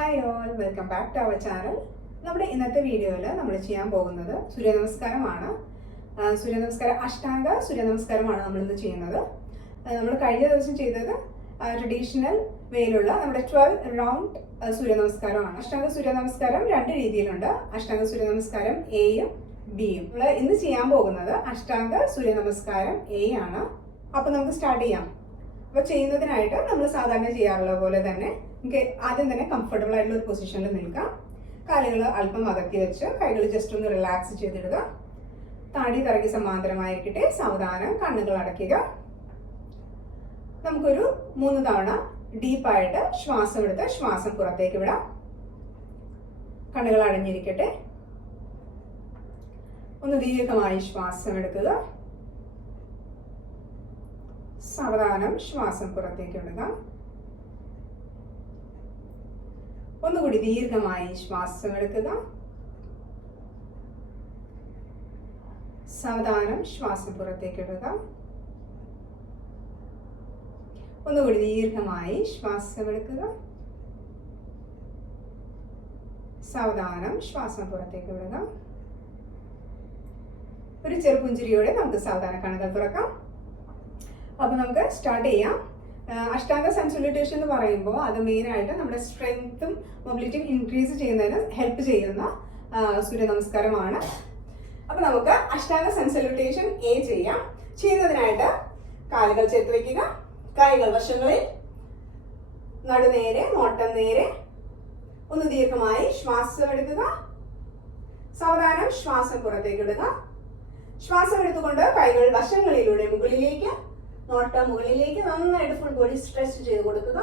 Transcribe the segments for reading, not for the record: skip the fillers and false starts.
Hi all, welcome back to our channel. നമ്മുടെ ഇന്നത്തെ വീഡിയോയിൽ നമ്മൾ ചെയ്യാൻ പോകുന്നത് സൂര്യനമസ്കാരമാണ്. സൂര്യനമസ്കാരം, അഷ്ടാംഗ സൂര്യനമസ്കാരമാണ് നമ്മളിന്ന് ചെയ്യുന്നത്. നമ്മൾ കഴിഞ്ഞ ദിവസം ചെയ്തത് ട്രഡീഷണൽ വേയിലുള്ള നമ്മുടെ 12 റൗണ്ട് സൂര്യനമസ്കാരമാണ്. അഷ്ടാംഗ സൂര്യനമസ്കാരം രണ്ട് രീതിയിലുണ്ട്. അഷ്ടാംഗ സൂര്യനമസ്കാരം എയും ബിയും. നമ്മൾ ഇന്ന് ചെയ്യാൻ പോകുന്നത് അഷ്ടാംഗ സൂര്യനമസ്കാരം എ ആണ്. അപ്പൊ നമുക്ക് സ്റ്റാർട്ട് ചെയ്യാം. അപ്പൊ ചെയ്യുന്നതിനായിട്ട് നമ്മൾ സാധാരണ ചെയ്യാറുള്ള പോലെ തന്നെ നമുക്ക് ആദ്യം തന്നെ കംഫർട്ടബിൾ ആയിട്ടുള്ള ഒരു പൊസിഷനിൽ നിൽക്കാം. കാലുകൾ അല്പം അകത്തി വെച്ച് കൈകൾ ജസ്റ്റ് ഒന്ന് റിലാക്സ് ചെയ്തിടുക. താടി തറയ്ക്ക് സമാന്തരമായിരിക്കട്ടെ. സാവധാനം കണ്ണുകൾ അടയ്ക്കുക. നമുക്കൊരു 3 തവണ ഡീപ്പായിട്ട് ശ്വാസം എടുത്ത് ശ്വാസം പുറത്തേക്ക് വിടാം. കണ്ണുകൾ അടഞ്ഞിരിക്കട്ടെ. ഒന്ന് ദീർഘമായി ശ്വാസം എടുക്കുക. സാവധാനം ശ്വാസം പുറത്തേക്ക് വിടുക. ഒന്നുകൂടി ദീർഘമായി ശ്വാസം എടുക്കുക. സാവധാനം ശ്വാസം പുറത്തേക്ക് വിടുക. ഒന്നുകൂടി ദീർഘമായി ശ്വാസം എടുക്കുക. സാവധാനം ശ്വാസം പുറത്തേക്ക് വിടുക. ഒരു ചെറുപുഞ്ചിരിയോടെ നമുക്ക് സാവധാന കണ്ണുകൾ തുറക്കാം. അപ്പൊ നമുക്ക് സ്റ്റാർട്ട് ചെയ്യാം. അഷ്ടാംഗ സൺസല്യൂട്ടേഷൻ എന്ന് പറയുമ്പോൾ അത് മെയിനായിട്ട് നമ്മുടെ സ്ട്രെങ്ത്തും മൊബിലിറ്റിയും ഇൻക്രീസ് ചെയ്യുന്നതിന് ഹെൽപ്പ് ചെയ്യുന്ന സൂര്യ നമസ്കാരമാണ്. അപ്പൊ നമുക്ക് അഷ്ടാംഗ സൺസല്യൂട്ടേഷൻ എ ചെയ്യാം. ചെയ്യുന്നതിനായിട്ട് കാലുകൾ ചേർത്ത് വയ്ക്കുക. കൈകൾ വശങ്ങളിൽ, നടുനേരെ, നോട്ടം നേരെ. ഒന്ന് ദീർഘമായി ശ്വാസം എടുക്കുക. സാവധാനം ശ്വാസം പുറത്തേക്ക് ഇടുക. ശ്വാസം എടുത്തുകൊണ്ട് കൈകൾ വശങ്ങളിലൂടെ മുകളിലേക്ക്, നോട്ടം മുകളിലേക്ക്. നന്നായിട്ട് ഫുൾ ബോഡി സ്ട്രെച്ച് ചെയ്ത് കൊടുക്കുക.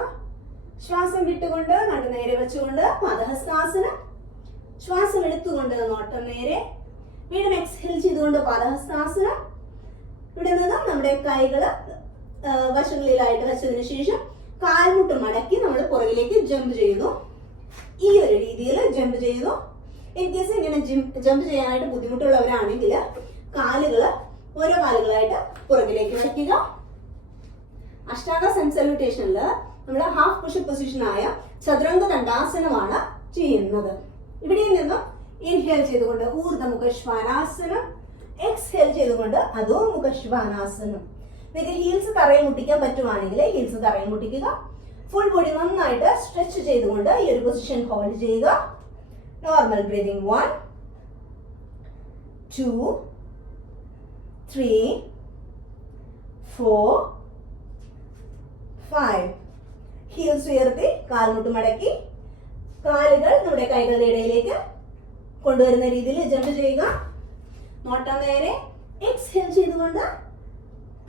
ശ്വാസം വിട്ടുകൊണ്ട് നടുനേരെ വെച്ചുകൊണ്ട് പാദഹസ്താസനം. ശ്വാസം എടുത്തുകൊണ്ട് നോട്ടം നേരെ. വീണ്ടും എക്സ്ഹേൽ ചെയ്തുകൊണ്ട് പാദഹസ്താസനം. ഇവിടെ നിന്നും നമ്മുടെ കൈകള് വശങ്ങളിലായിട്ട് വെച്ചതിന് ശേഷം കാൽമുട്ട് മടക്കി നമ്മൾ പുറകിലേക്ക് ജമ്പ് ചെയ്യുന്നു. ഈ ഒരു രീതിയിൽ ജമ്പ് ചെയ്യുന്നു. ഇൻ കേസ് ഇങ്ങനെ ജമ്പ് ചെയ്യാനായിട്ട് ബുദ്ധിമുട്ടുള്ളവരാണെങ്കിൽ കാലുകള് ഓരോ കാലുകളായിട്ട് പുറകിലേക്ക് വയ്ക്കുക. അഷ്ടാംഗ സൺസല്യൂട്ടേഷനിൽ നമ്മൾ ഹാഫ് പുഷപ്പ് പൊസിഷനായ ചതുരംഗ ദണ്ഡാസനമാണ് ചെയ്യുന്നത്. ഇവിടെ നിന്നും ഇൻഹേൽ ചെയ്തുകൊണ്ട് ഊർദ്ധമുഖ ശ്വാനാസനം, എക്സ്ഹേൽ ചെയ്തുകൊണ്ട് അധോമുഖ ശ്വാനാസനം. നിങ്ങൾക്ക് ഹീൽസ് തറയിൽ മുട്ടിക്കാൻ പറ്റുവാണെങ്കിൽ ഹീൽസ് തറയിൽ മുട്ടിക്കുക. ഫുൾ ബോഡി നന്നായിട്ട് സ്ട്രെച്ച് ചെയ്തുകൊണ്ട് ഈ ഒരു പൊസിഷൻ ഹോൾഡ് ചെയ്യുക. Normal breathing. 1 2 3 4 5. ഹീൽസ് ഉയർത്തി കാൽമുട്ട് മടക്കി കാലുകൾ നമ്മുടെ കൈകളുടെ ഇടയിലേക്ക് കൊണ്ടുവരുന്ന രീതിയിൽ ജമ്പ് ചെയ്യുക. നോട്ടം നേരെ. എക്സ്ഹേൽ ചെയ്തുകൊണ്ട്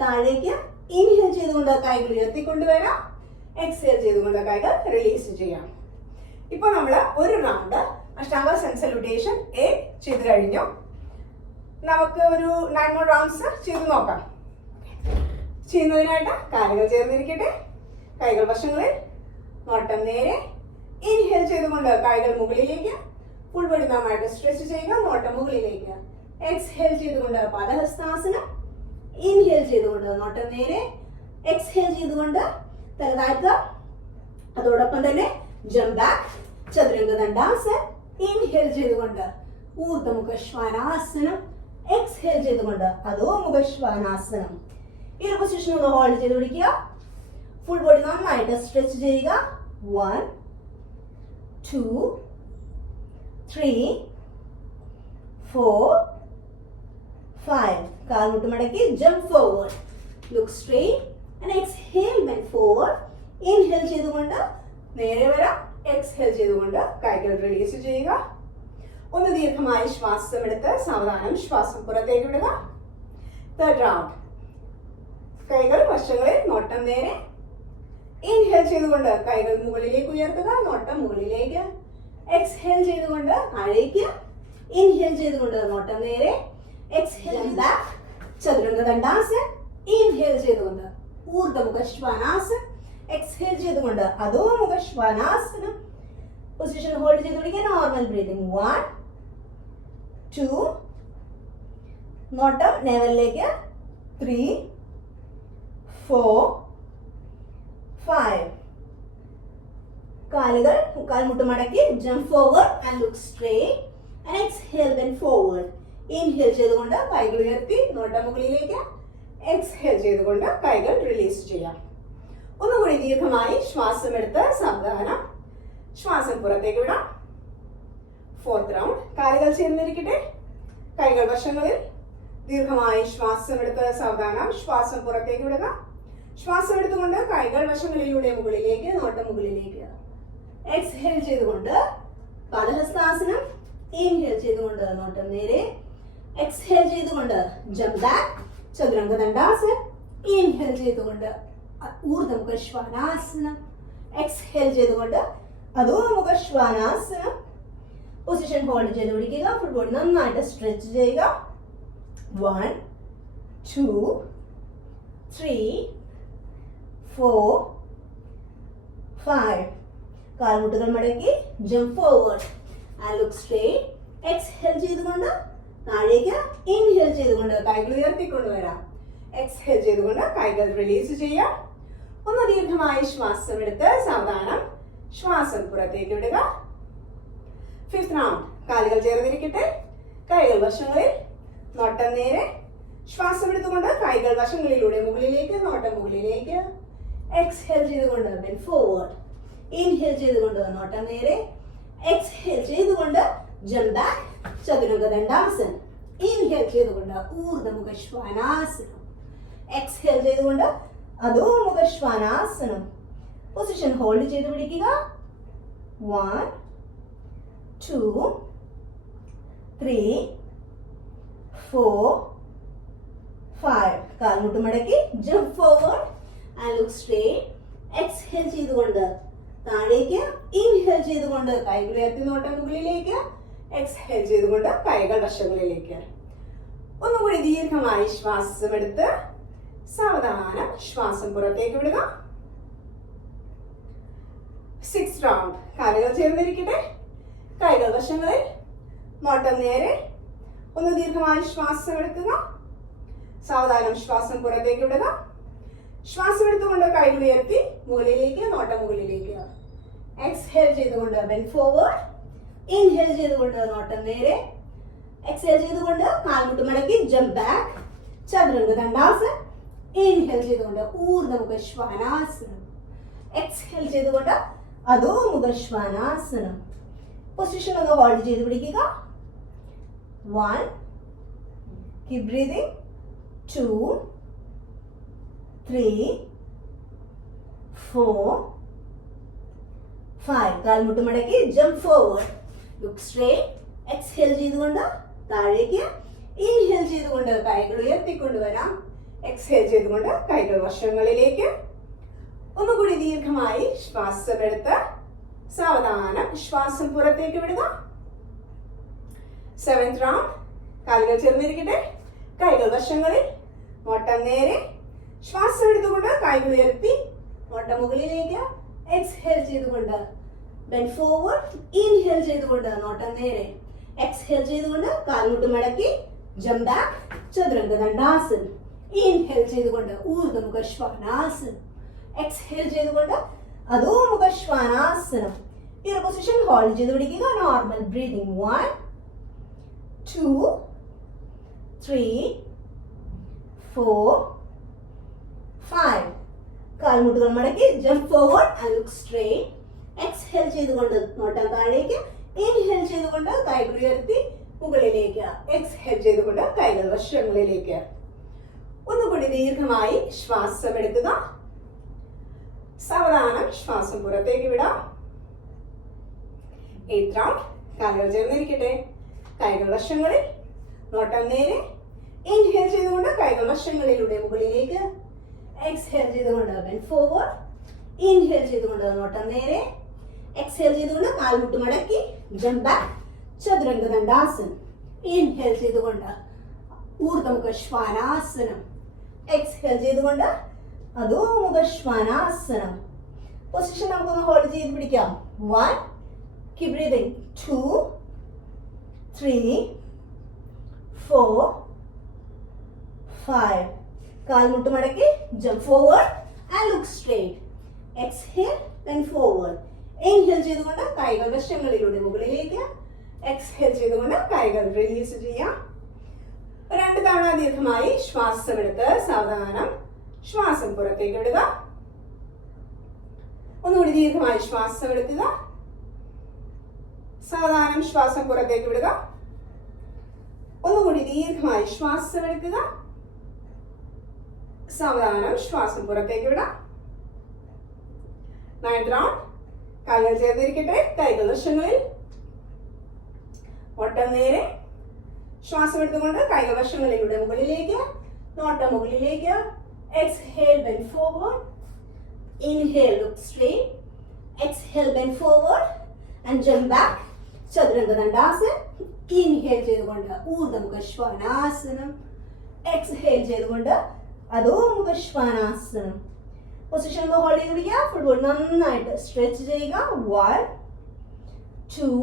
താഴേക്ക്, ഇൻഹേൽ ചെയ്തുകൊണ്ട് കൈകൾ ഉയർത്തിക്കൊണ്ടുവരാം. എക്സ്ഹേൽ ചെയ്തുകൊണ്ട് കൈകൾ റിലീസ് ചെയ്യാം. ഇപ്പൊ നമ്മൾ ഒരു റൗണ്ട് അഷ്ടാംഗ സൺസല്യൂട്ടേഷൻ എ ചെയ്ത് കഴിഞ്ഞു. നമുക്ക് ഒരു 9 more റൗണ്ട്സ് ചെയ്ത് നോക്കാം. ചെയ്യുന്നതിനായിട്ട് കാലുകൾ ചേർന്നിരിക്കട്ടെ. കൈകൾ വശങ്ങളിൽ, നോട്ടം നേരെ. ഇൻഹേൽ ചെയ്തുകൊണ്ട് കൈകൾ മുകളിലേക്ക്, ഫുൾ ബോഡി നന്നായിട്ട് സ്ട്രെച്ച് ചെയ്യുക. നോട്ടം മുകളിലേക്ക്. എക്സ്ഹേൽ ചെയ്തുകൊണ്ട് പാദഹസ്താസനം. ഇൻഹേൽ ചെയ്തുകൊണ്ട് നോട്ടം നേരെ. എക്സ്ഹേൽ ചെയ്തുകൊണ്ട് തല താഴ്ത്തുക. അതോടൊപ്പം തന്നെ ജംപ് ബാക്ക്, ചതുരംഗ ദണ്ഡാസനം. ഇൻഹേൽ ചെയ്തുകൊണ്ട് ഊർദ്ധമുഖ ശ്വാനാസനം. എക്സ്ഹേൽ ചെയ്തുകൊണ്ട് അധോമുഖ ശ്വാനാസനം. ഈ ഒരു പൊസിഷൻ ഒന്ന് ഹോൾഡ് ചെയ്ത് പിടിക്കുക. ഫുൾ ബോഡി നന്നായിട്ട് സ്ട്രെച്ച് ചെയ്യുക. 1 2 3 4 5. കാൽമുട്ട് മടക്കി jump forward. Look straight and exhale bend forward. Inhale ചെയ്തുകൊണ്ട് നേരെ വരാം. എക്സ്ഹേൽ ചെയ്തുകൊണ്ട് കൈകൾ റിലീസ് ചെയ്യുക. ഒന്ന് ദീർഘമായി ശ്വാസം എടുത്ത് സാവധാനം ശ്വാസം പുറത്തേക്ക് വിടുക. Third round. കൈകൾ വശങ്ങളിൽ, നോട്ടം നേരെ. ഇൻഹേൽ ചെയ്തുകൊണ്ട് കൈകൾ മുകളിലേക്ക് ഉയർത്തുക. നോട്ടം മുകളിലേക്ക്. എക്സ്ഹേൽ ചെയ്തുകൊണ്ട് താഴേക്ക്. ഇൻഹേൽ ചെയ്തുകൊണ്ട് നോട്ടം നേരെ. എക്സ്ഹേൽ ബാക്ക്, ചതുരംഗ ദണ്ഡാസനം. ഇൻഹേൽ ചെയ്തുകൊണ്ട് ഊർദ്ധമുഖ ശ്വാനാസനം. എക്സ്ഹേൽ ചെയ്തുകൊണ്ട് അധോമുഖ ശ്വാനാസനം. പൊസിഷൻ ഹോൾഡ് ചെയ്ത് പിടിക്കുക. Normal breathing. 1 2. നോട്ടം നെവലിലേക്ക്. 3 4 5. കാലുകൾ കാൽമുട്ട് മടക്കി jump forward and look straight and exhale bend forward. Inhale ചെയ്തുകൊണ്ട് കൈകൾ ഉയർത്തി നോട്ടം മുകളിലേക്ക്. എക്സ്ഹേൽ ചെയ്തുകൊണ്ട് കൈകൾ റിലീസ് ചെയ്യാം. ഒന്നുകൂടി ദീർഘമായി ശ്വാസം എടുത്ത് സാവധാനം ശ്വാസം പുറത്തേക്ക് വിടാം. Fourth round. കാലുകൾ ചേർന്നിരിക്കട്ടെ. കൈകൾ വശങ്ങളിൽ. ദീർഘമായി ശ്വാസം എടുത്ത് സാവധാനം ശ്വാസം പുറത്തേക്ക് വിടുക. ശ്വാസം എടുത്തുകൊണ്ട് കൈകൾ വശങ്ങളിലൂടെ മുകളിലേക്ക്, നോട്ടം മുകളിലേക്ക്. എക്സ്ഹേൽ ചെയ്തുകൊണ്ട് പാദഹസ്താസനം. ഇൻഹേൽ ചെയ്തുകൊണ്ട് നോട്ടം നേരെ. എക്സ്ഹേൽ ചെയ്തുകൊണ്ട് ജംപ് ബാക്ക്, ചതുരംഗ ദണ്ഡാസനം. ഇൻഹേൽ ചെയ്തുകൊണ്ട് ഊർധ്വമുഖ ശ്വാനാസനം. എക്സ്ഹേൽ ചെയ്തുകൊണ്ട് അധോമുഖ ശ്വാനാസനം. പൊസിഷൻ ഹോൾഡ് ചെയ്ത് പിടിക്കുക. ഫുൾ ബോഡി നന്നായിട്ട് സ്ട്രെച്ച് ചെയ്യുക. 1 2 3 4 5. കാൽമുട്ടുകൾ മടക്കി jump forward and look straight. Exhale ചെയ്തുകൊണ്ട് താഴേക്ക്. ഇൻഹേൽ ചെയ്തുകൊണ്ട് കൈകൾ ഉയർത്തിക്കൊണ്ട് വരാം. എക്സ്ഹേൽ ചെയ്തുകൊണ്ട് കൈകൾ റിലീസ് ചെയ്യാം. ഒന്ന് ദീർഘമായി ശ്വാസം എടുത്ത് സാവധാനം ശ്വാസം പുറത്തേക്ക് വിടുക. Fifth round. കാലുകൾ ചേർന്നിരിക്കട്ടെ. കൈകൾ വശങ്ങളിൽ, നോട്ടം നേരെ. ശ്വാസം എടുത്തുകൊണ്ട് കൈകൾ വശങ്ങളിലൂടെ മുകളിലേക്ക്, നോട്ടം മുകളിലേക്ക്. എക്സ്ഹേൽ ചെയ്തുകൊണ്ട് ബെൻഡ് ഫോർവേഡ്. ഇൻഹേൽ ചെയ്തുകൊണ്ട് നോട്ടം നേരെ. എക്സ്ഹേൽ ചെയ്തുകൊണ്ട് ജംപ് ബാക്ക്, ചതുരംഗ ദണ്ഡാസനം. ഇൻഹേൽ ചെയ്തുകൊണ്ട് ഊർധ്വമുഖ ശ്വാനാസനം. എക്സ്ഹേൽ ചെയ്തുകൊണ്ട് അധോമുഖ ശ്വാനാസനം. പൊസിഷൻ ഹോൾഡ് ചെയ്ത് പിടിക്കുക. 1 2 3 4 5. കാൽമുട്ട് മടക്കി jump forward and look straight. Exhale ചെയ്തുകൊണ്ട് താഴേക്ക്. ഇൻഹേൽ ചെയ്തുകൊണ്ട് കൈകൾ ഉയർത്തി നോട്ടം മുകളിലേക്ക്. എക്സ്ഹേൽ ചെയ്തുകൊണ്ട് കൈകൾ വശങ്ങളിലേക്ക്. ഒന്നുകൂടി ദീർഘമായി ശ്വാസം എടുത്ത് സാവധാനം ശ്വാസം പുറത്തേക്ക് വിടുക. 6th round. കാലുകൾ ചേർന്നിരിക്കട്ടെ. കൈകൾ വശങ്ങളിൽ, നോട്ടം നേരെ. ഒന്ന് ദീർഘമായി ശ്വാസം എടുക്കുക. സാവധാനം ശ്വാസം പുറത്തേക്ക് വിടുക. ശ്വാസം എടുത്തുകൊണ്ട് കൈകൾ ഉയർത്തി മുകളിലേക്ക്, നോട്ടം മുകളിലേക്ക്. എക്സ്ഹേൽ ചെയ്തുകൊണ്ട് ബെൻഡ് ഫോർവേഡ്. ഇൻഹേൽ ചെയ്തുകൊണ്ട് നോട്ടം നേരെ. എക്സ്ഹേൽ ചെയ്തുകൊണ്ട് കാൽമുട്ട് മടക്കി ജംപ് ബാക്ക്, ചതുരംഗ ദണ്ഡാസനം. ഇൻഹേൽ ചെയ്തുകൊണ്ട് ഊർധ്വമുഖ ശ്വാനാസനം. എക്സ്ഹേൽ ചെയ്തുകൊണ്ട് അധോമുഖ ശ്വാനാസനം. പൊസിഷൻ ഒന്ന് ഹോൾഡ് ചെയ്ത് പിടിക്കുക. 1 കീപ് ബ്രീതിങ്. 2 3 4 5. കാൽമുട്ട് മടക്കി jump forward, look straight. Exhale ചെയ്തുകൊണ്ട് താഴേക്ക്. ഇൻഹേൽ ചെയ്തുകൊണ്ട് കൈകൾ ഉയർത്തിക്കൊണ്ട് വരാം. എക്സ്ഹേൽ ചെയ്തുകൊണ്ട് കൈകൾ വശങ്ങളിലേക്ക്. ഒന്നുകൂടി ദീർഘമായി ശ്വാസം എടുത്ത് സാവധാനം ശ്വാസം പുറത്തേക്ക് വിടുക. 7th round. കാലുകൾ ചേർന്നിരിക്കട്ടെ. കൈകൾ വശങ്ങളിൽ, നോട്ടം നേരെ. ശ്വാസം എടുത്തുകൊണ്ട് കൈകൾ ഉയർത്തി നോട്ടം മുകളിലേക്ക്. എക്സ്ഹേൽ ചെയ്തുകൊണ്ട് ബെൻഡ് ഫോർവേഡ്. ഇൻഹേൽ ചെയ്തുകൊണ്ട് നോട്ടം നേരെ. എക്സ്ഹേൽ ചെയ്തുകൊണ്ട് കാൽമുട്ട് മടക്കി ജംപ് ബാക്ക്, ചതുരംഗ ദണ്ഡാസനം. ഇൻഹേൽ ചെയ്തുകൊണ്ട് ഊർധ്വമുഖ ശ്വാനാസനം. എക്സ്ഹേൽ ചെയ്തുകൊണ്ട് അധോമുഖ ശ്വാനാസനം. ഈ ഒരു പൊസിഷൻ ഹോൾഡ് ചെയ്ത് പിടിക്കുക. Normal breathing. 1 2 3 4 5. കാൽമുട്ടുകൾ മടക്കി jump forward and look straight. Exhale ചെയ്തുകൊണ്ട് നോട്ടം താഴേക്ക്. ഇൻഹേൽ ചെയ്തുകൊണ്ട് കൈകൾ ഉയർത്തി മുകളിലേക്ക്. എക്സ്ഹേൽ ചെയ്തുകൊണ്ട് കൈകൾ വശങ്ങളിലേക്ക്. ഒന്നുകൂടി ദീർഘമായി ശ്വാസം എടുക്കുക. സാവധാനം ശ്വാസം പുറത്തേക്ക് വിടാം. 8th round. കാലുകൾ ചേർന്നിരിക്കട്ടെ. കൈകൾ വശങ്ങളിൽ, നോട്ടം നേരെ. ഇൻഹേൽ ചെയ്തുകൊണ്ട് കൈകൾ വശങ്ങളിലൂടെ മുകളിലേക്ക്. എക്സ്ഹേൽ ചെയ്തുകൊണ്ട് ബെൻഡ് ഫോർവേഡ്. ഇൻഹേൽ ചെയ്തുകൊണ്ട് നോട്ടം നേരെ. എക്സ്ഹേൽ ചെയ്തുകൊണ്ട് കാൽമുട്ട് മടക്കി ജംപ് ബാക്ക്, ചതുരംഗ ദണ്ഡാസനം. ഇൻഹേൽ ചെയ്തുകൊണ്ട് ഊർധ്വമുഖ ശ്വാനാസനം. എക്സ്ഹേൽ ചെയ്തുകൊണ്ട് അധോമുഖ ശ്വാനാസനം. പൊസിഷൻ നമുക്കൊന്ന് ഹോൾഡ് ചെയ്ത് പിടിക്കാം. 1 കീപ് ബ്രീതിങ്. 2 3 4 5. കാൽമുട്ട് മടക്കി jump forward and look straight. Exhale bend forward. Inhale ചെയ്തുകൊണ്ട് കൈകൾ വശങ്ങളിലൂടെ മുകളിലേക്ക്, എക്സ്ഹേൽ ചെയ്തുകൊണ്ട് കൈകൾ റിലീസ് ചെയ്യാം. 2 തവണ ദീർഘമായി ശ്വാസമെടുത്ത് സാവധാനം ശ്വാസം പുറത്തേക്ക് വിടുക. ഒന്നുകൂടി ദീർഘമായി ശ്വാസം എടുക്കുക, സാവധാനം ശ്വാസം പുറത്തേക്ക് വിടുക. ഒന്നുകൂടി ദീർഘമായി ശ്വാസം എടുക്കുക, സാവധാനം ശ്വാസം പുറത്തേക്ക് വിടാം. 9th round. കാലുകൾ ചേർന്നിരിക്കട്ടെ, കൈകൾ വശങ്ങളിൽ, ഒട്ടം നേരെ. ശ്വാസം എടുത്തുകൊണ്ട് കൈകൾ വശങ്ങളിലൂടെ മുകളിലേക്ക്, നോട്ടം മുകളിലേക്ക്. Exhale, bend forward. Inhale, look straight. Exhale, bend forward and jump back. Chaturanga Dandasana. Inhale ചെയ്തുകൊണ്ട് ഊർദ്ധമുഖ ശ്വാനാസനം. എക്സ്ഹേൽ ചെയ്തുകൊണ്ട് അധോമുഖ ശ്വാനാസനം. പൊസിഷൻ ഹോൾഡ് ചെയ്ത് പിടിക്കുക. ഫുട്ബോൾ നന്നായിട്ട് സ്ട്രെച്ച് ചെയ്യുക. 1 2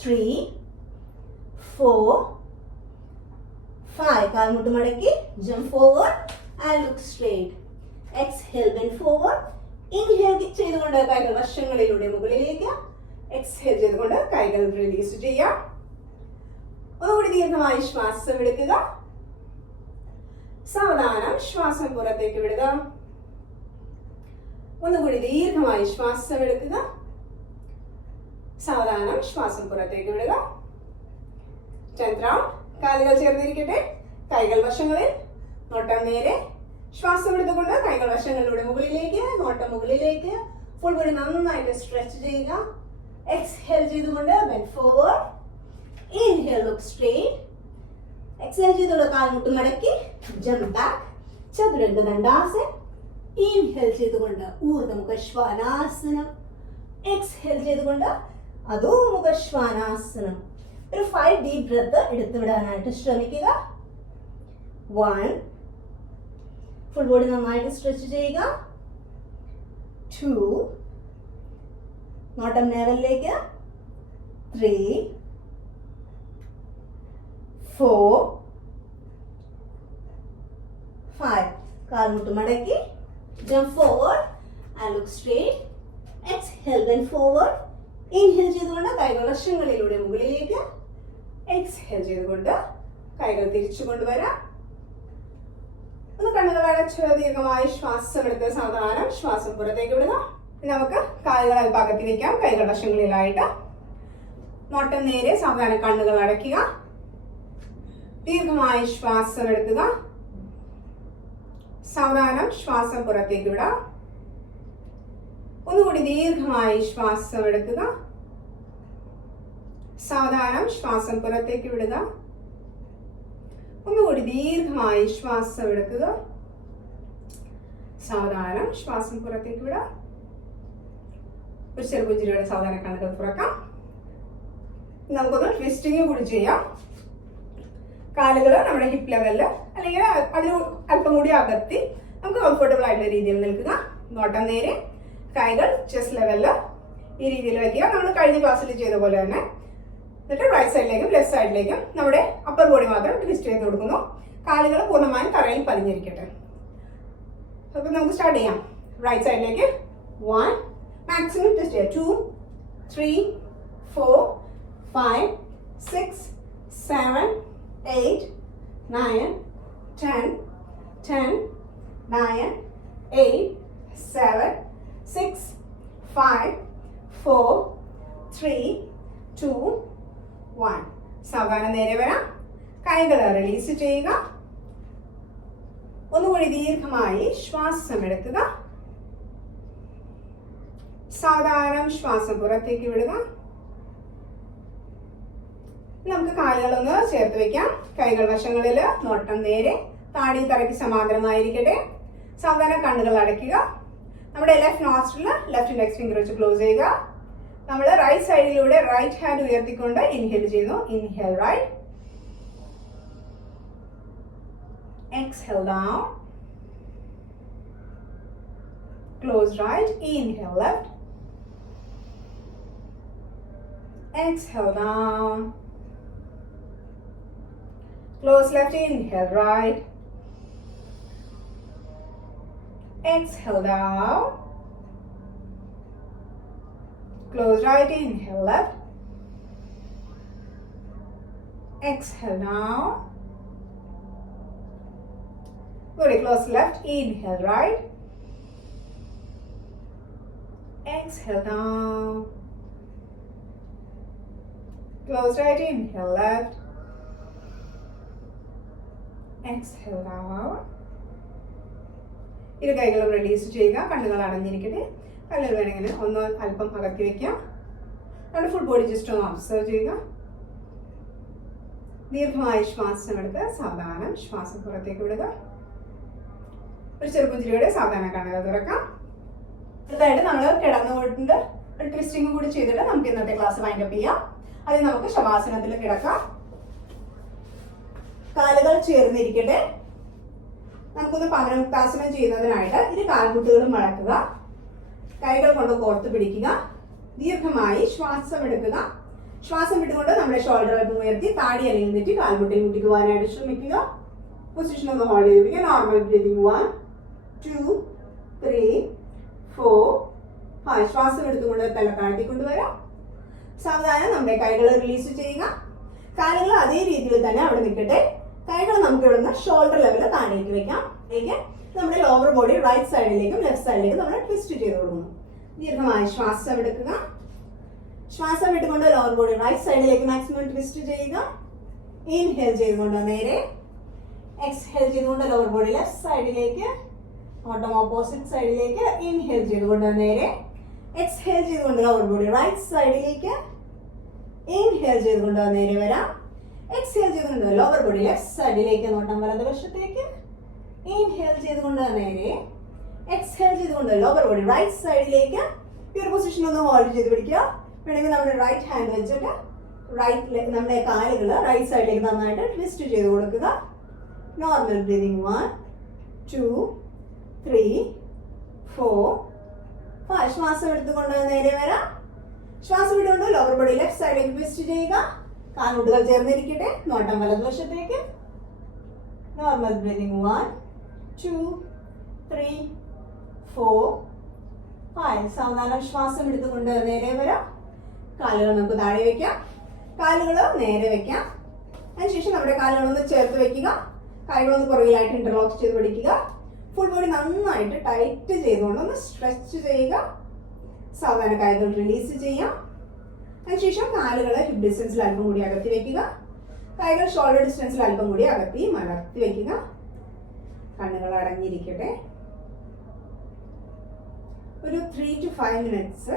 3 4 5. കാൽമുട്ട് മടക്കി jump forward and look straight. Exhale, bend forward. Inhale ചെയ്തുകൊണ്ട് കൈകൾ വശങ്ങളിലൂടെ മുകളിലേക്ക്, എക്സ്ഹേൽ ചെയ്തുകൊണ്ട് കൈകൾ റിലീസ് ചെയ്യാം. ഒന്നുകൂടി ദീർഘമായി ശ്വാസം എടുക്കുക, സാവധാനം ശ്വാസം പുറത്തേക്ക് വിടുക. ഒന്നുകൂടി ദീർഘമായി ശ്വാസം എടുക്കുക, സാവധാനം ശ്വാസം പുറത്തേക്ക് വിടുക. 10th round. കാലുകൾ ചേർന്നിരിക്കട്ടെ, കൈകൾ വശങ്ങളിൽ, നോട്ടം നേരെ. ശ്വാസം എടുത്തുകൊണ്ട് കൈകൾ വശങ്ങളിലൂടെ മുകളിലേക്ക്, നോട്ടം മുകളിലേക്ക്. ഫുൾ ബോഡി നന്നായിട്ട് സ്ട്രെച്ച് ചെയ്യുക. എക്സ്ഹേൽ ചെയ്തുകൊണ്ട് bend forward. Inhale, look straight. Exhale ചെയ്തുകൊണ്ട് കാൽമുട്ട് മടക്കി jump back. Chaturanga Dandasana. Inhale ചെയ്തുകൊണ്ട് ഊർദ്ധമുഖ ശ്വാനാസനം. എക്സ്ഹേൽ ചെയ്തുകൊണ്ട് അധോമുഖ ശ്വാനാസനം. ഒരു 5 ഡീപ് ബ്രെത്ത് എടുത്തുവിടാനായിട്ട് ശ്രമിക്കുക. 1. ഫുൾ ബോഡി നന്നായിട്ട് സ്ട്രെച്ച് ചെയ്യുക. 2. നോട്ടം നേവലിലേക്ക്. 3 4 5. കാൽമുട്ട് മടക്കി jump forward and look straight. Exhale, bend forward. Inhale ചെയ്തുകൊണ്ട് കൈകൾ വശങ്ങളിലൂടെ മുകളിലേക്ക്, എക്സ്ഹേൽ ചെയ്തുകൊണ്ട് കൈകൾ തിരിച്ചു കൊണ്ടുവരാം. ഒന്ന് കണ്ണുകൾ അടച്ച് ദീർഘമായി ശ്വാസം എടുത്ത് സാവധാനം ശ്വാസം പുറത്തേക്ക് വിടുക. നമുക്ക് കാലുകൾ അല്പാകത്തി വയ്ക്കാം, കൈകൾ വശങ്ങളിലായിട്ട്. നോട്ടം നേരെ, സാവധാനം കണ്ണുകൾ അടയ്ക്കുക. ദീർഘമായി ശ്വാസം എടുക്കുക, സാവധാനം ശ്വാസം പുറത്തേക്ക് വിടാം. ഒന്നുകൂടി ദീർഘമായി ശ്വാസം എടുക്കുക, സാവധാനം ശ്വാസം പുറത്തേക്ക് വിടുക. ഒന്നുകൂടി ദീർഘമായി ശ്വാസം എടുക്കുക, സാവധാനം ശ്വാസം പുറത്തേക്ക് വിടുക. ഒരു ചെറുപുഞ്ചിരിയുടെ സാവധാനം കണ്ണുകൾ തുറക്കാം. നമുക്കൊന്ന് ട്വിസ്റ്റിംഗ് കൂടി ചെയ്യാം. കാലുകൾ നമ്മുടെ ഹിപ്പ് ലെവലില് അല്ലെങ്കിൽ അതിന് അല്പം കൂടി അകത്തി നമുക്ക് കംഫർട്ടബിൾ ആയിട്ടുള്ള രീതിയിൽ നിൽക്കുക. നോട്ടം നേരെ, കൈകൾ ചെസ്റ്റ് ലെവലില് ഈ രീതിയിൽ വയ്ക്കുക. നമ്മൾ കഴിഞ്ഞ ക്ലാസ്സിൽ ചെയ്ത പോലെ തന്നെ. എന്നിട്ട് റൈറ്റ് സൈഡിലേക്കും ലെഫ്റ്റ് സൈഡിലേക്കും നമ്മുടെ അപ്പർ ബോഡി മാത്രം ട്വിസ്റ്റ് ചെയ്ത് കൊടുക്കുന്നു. കാലുകൾ പൂർണ്ണമായും തറയിൽ പതിഞ്ഞിരിക്കട്ടെ. അപ്പൊ നമുക്ക് സ്റ്റാർട്ട് ചെയ്യാം. റൈറ്റ് സൈഡിലേക്ക് 1, മാക്സിമം ട്വിസ്റ്റ് ചെയ്യാം. 2 3 4 5 6 7 8 9 10 10 9 8 7 6 5 4 3 2 1. സാവധാനം നേരെ വരാം. കൈകൾ റിലീസ് ചെയ്യുക. ഒന്നുകൂടി ദീർഘമായി ശ്വാസം എടുക്കുക, സാവധാനം ശ്വാസം പുറത്തേക്ക് വിടുക. നമുക്ക് കാലുകളൊന്ന് ചേർത്ത് വെക്കാം. കൈകൾ വശങ്ങളിൽ, നോട്ടം നേരെ, താടി തറയ്ക്ക് സമാന്തരമായിരിക്കട്ടെ. സാവധാനം കണ്ണുകൾ അടയ്ക്കുക. നമ്മുടെ left nostril left index finger വെച്ച് ക്ലോസ് ചെയ്യുക. നമ്മൾ റൈറ്റ് സൈഡിലൂടെ റൈറ്റ് ഹാൻഡ് ഉയർത്തിക്കൊണ്ട് ഇൻഹേൽ ചെയ്യുന്നു. Inhale right, exhale down, close right, inhale left, exhale down, close left, inhale right, exhale down, Close right, inhale left. Exhale down. Good, close left, inhale right. Exhale down. Close right, inhale left. Exhale down. ഇരു കൈകളും release ചെയ്യുക. കണ്ണുകൾ അടഞ്ഞിരിക്കട്ടെ. കണ്ണുകൾ വേണമെങ്കിൽ ഒന്ന് അല്പം അകത്തി വയ്ക്കാം. നമ്മുടെ ഫുൾ ബോഡി ജസ്റ്റ് ഒന്ന് ഒബ്സർവ് ചെയ്യുക. ദീർഘമായി ശ്വാസം എടുത്ത് സാവധാനം ശ്വാസം പുറത്തേക്ക് വിടുക. ഒരു ചെറുപുഞ്ചിരിയോടെ സാവധാനം കണ്ണുകൾ തുറക്കാം. അടുത്തായിട്ട് നമ്മൾ കിടന്നുകൊണ്ട് ഒരു ട്വിസ്റ്റിംഗ് കൂടി ചെയ്തിട്ട് നമുക്ക് ഇന്നത്തെ ക്ലാസ് വൈൻഡ് അപ്പ് ചെയ്യാം. അതിന് നമുക്ക് ശവാസനത്തിൽ കിടക്കാം. കാലുകൾ ചേർന്നിരിക്കട്ടെ. നമുക്കൊന്ന് പവനമുക്താസനം ചെയ്യുന്നതിനായിട്ട് ഇരു കാൽമുട്ടുകളും മടക്കുക. കൈകൾ കൊണ്ട് കോർത്ത് പിടിക്കുക. ദീർഘമായി ശ്വാസം എടുക്കുക. ശ്വാസം വിട്ടുകൊണ്ട് നമ്മുടെ ഷോൾഡർ അല്പം ഉയർത്തി താടി അല്ലെങ്കിൽ തെറ്റി കാൽമുട്ടിൽ മുട്ടിക്കുവാനായിട്ട് ശ്രമിക്കുക. പൊസിഷൻ ഒന്ന് ഹോൾഡ് ചെയ്ത് പിടിക്കുക. Normal breathing 1 2 3 4 5. ശ്വാസം എടുത്തുകൊണ്ട് തല താഴ്ത്തി കൊണ്ടുവരാം. സാവധാനം നമ്മുടെ കൈകൾ റിലീസ് ചെയ്യുക. കാലുകൾ അതേ രീതിയിൽ തന്നെ അവിടെ നിൽക്കട്ടെ. കൈകൾ നമുക്ക് ഇവിടെ നിന്ന് ഷോൾഡർ ലെവലിൽ താഴേക്ക് വെക്കാം. നമ്മുടെ ലോവർ ബോഡി റൈറ്റ് സൈഡിലേക്കും ലെഫ്റ്റ് സൈഡിലേക്കും നമ്മൾ ട്വിസ്റ്റ് ചെയ്ത് കൊടുക്കുന്നു. ദീർഘമായി ശ്വാസം എടുക്കുക. ശ്വാസം വിട്ടുകൊണ്ട് ലോവർ ബോഡി റൈറ്റ് സൈഡിലേക്ക് മാക്സിമം ട്വിസ്റ്റ് ചെയ്യുക. ഇൻഹേൽ ചെയ്തുകൊണ്ട് നേരെ, എക്സ്ഹേൽ ചെയ്തുകൊണ്ട് ലോവർ ബോഡി ലെഫ്റ്റ് സൈഡിലേക്ക്, ബോട്ടം ഓപ്പോസിറ്റ് സൈഡിലേക്ക്. ഇൻഹേൽ ചെയ്തുകൊണ്ട് നേരെ, എക്സ്ഹേൽ ചെയ്തുകൊണ്ട് ലോവർ ബോഡി റൈറ്റ് സൈഡിലേക്ക്. ഇൻഹേൽ ചെയ്തുകൊണ്ട് നേരെ വരാം. എക്സ്ഹേൽ ചെയ്തുകൊണ്ട് ലോവർ ബോഡി ലെഫ്റ്റ് സൈഡിലേക്ക്, നോട്ടം വലതുവശത്തേക്ക്. ഇൻഹേൽ ചെയ്തുകൊണ്ട് നേരെ, എക്സ്ഹേൽ ചെയ്തുകൊണ്ട് ലോവർ ബോഡി റൈറ്റ് സൈഡിലേക്ക്. ഈ ഒരു പൊസിഷൻ ഒന്ന് ഹോൾഡ് ചെയ്ത് പിടിക്കുക. വേണമെങ്കിൽ നമ്മുടെ റൈറ്റ് ഹാൻഡ് വെച്ചിട്ട് നമ്മുടെ കാലുകൾ റൈറ്റ് സൈഡിലേക്ക് നന്നായിട്ട് ട്വിസ്റ്റ് ചെയ്ത് കൊടുക്കുക. Normal breathing 1 2 3 4 5. ശ്വാസം എടുത്തുകൊണ്ട് നേരെ വരാം. ശ്വാസം വിട്ടുകൊണ്ട് ലോവർ ബോഡി ലെഫ്റ്റ് സൈഡിലേക്ക് ട്വിസ്റ്റ് ചെയ്യുക. കാൽമുട്ടുകൾ ചേർന്നിരിക്കട്ടെ. നോട്ടം വലതുവശത്തേക്ക്. Normal breathing 1 2 3 4 5. സാവധാനം ശ്വാസം എടുത്തുകൊണ്ട് നേരെ വരാം. കാലുകൾ നമുക്ക് താഴെ വെക്കാം. കാലുകൾ നേരെ വെക്കാം. അതിനുശേഷം നമ്മുടെ കാലുകളൊന്ന് ചേർത്ത് വെക്കുക. കൈകളൊന്ന് പുറകിലായിട്ട് ഇന്റർലോക്ക് ചെയ്ത് പിടിക്കുക. ഫുൾ ബോഡി നന്നായിട്ട് ടൈറ്റ് ചെയ്തുകൊണ്ട് ഒന്ന് സ്ട്രെച്ച് ചെയ്യുക. സാവധാന കൈകൾ റിലീസ് ചെയ്യാം. അതിനുശേഷം കാലുകൾ ഹിപ്പ് ഡിസ്റ്റൻസിൽ അല്പം കൂടി അകത്തി വെക്കുക. കൈകൾ ഷോൾഡർ ഡിസ്റ്റൻസിൽ അല്പം കൂടി അകത്തി മലർത്തി വെക്കുക. കണ്ണുകൾ അടഞ്ഞിരിക്കട്ടെ. ഒരു 3 to 5 മിനിറ്റ്സ്,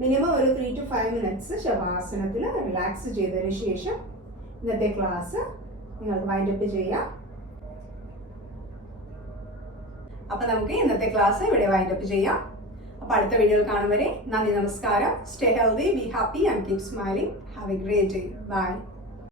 മിനിമം ഒരു 3 to 5 മിനിറ്റ്സ് ശവാസനത്തിൽ റിലാക്സ് ചെയ്തതിന് ശേഷം ഇന്നത്തെ ക്ലാസ് നിങ്ങൾക്ക് വൈൻഡ് അപ്പ് ചെയ്യാം. അപ്പൊ നമുക്ക് ഇന്നത്തെ ക്ലാസ് ഇവിടെ വൈൻഡ് അപ്പ് ചെയ്യാം. അപ്പൊ അടുത്ത വീഡിയോയിൽ കാണും വരെ നന്ദി, നമസ്കാരം. Stay healthy, be happy and keep smiling. Have a great day. By.